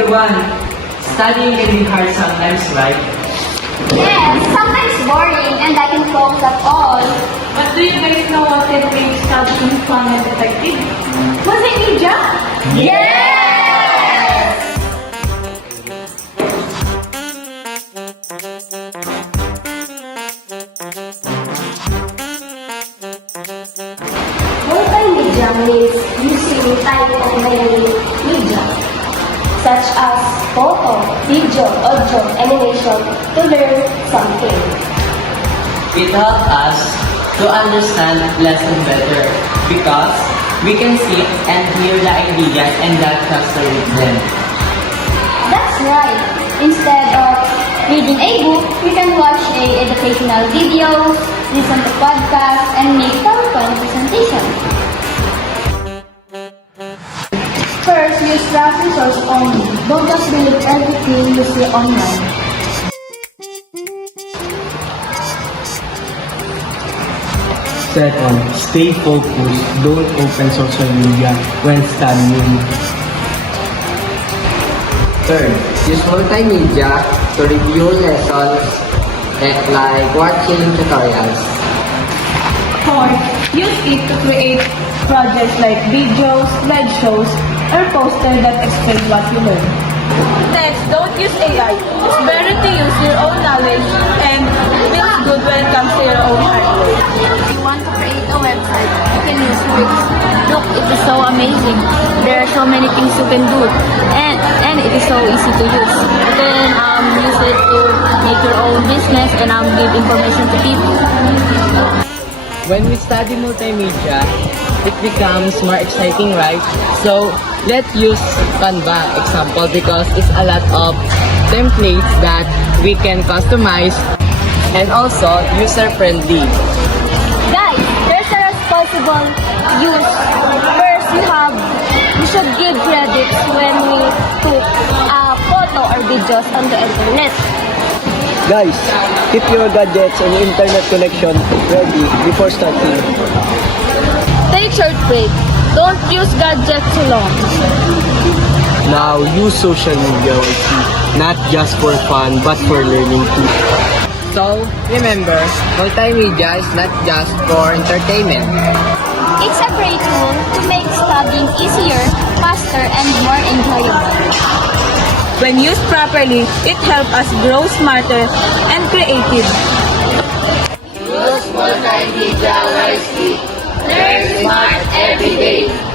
everyone! Studying can be hard sometimes, right? Yes, sometimes boring and I can focus at all. But do you guys know what can make studying fun and effective? Multimedia? Yes! Multimedia means using type of many media, such as photo, video, audio, animation to learn something. It helps us to understand lesson better because we can see and hear the ideas and get faster with them. That's right. Instead of reading a book, you can watch educational videos, listen to podcasts, and make PowerPoint presentations. First, use trusted source only. Don't just believe everything you see online. Second, stay focused. Don't open social media when studying. Third, use multimedia to review lessons like watching tutorials. Fourth, use it to create projects like videos, slideshows, or posters that explain what you learn. Next, don't use AI. It's better to use your own knowledge and it feels good when it comes to your own hard work. If you want to create a website, you can use Wix. Look, it is so amazing. There are so many things you can do, and it is so easy to use. You can use it to make your own business and give information to people. When we study multimedia, it becomes more exciting, right? So, let's use Canva example because it's a lot of templates that we can customize and also user-friendly. Guys, there's a responsible use. First, you should give credits when we took a photo or videos on the internet. Guys, keep your gadgets and internet connection ready before starting. Take short break. Don't use gadgets too long. Now, use social media wisely, not just for fun, but for learning too. So, remember, multimedia is not just for entertainment. It's a great tool to make studying easier, faster, and more enjoyable. When used properly, it helps us grow smarter and creative. Use multimedia wisely. Learn smart every day.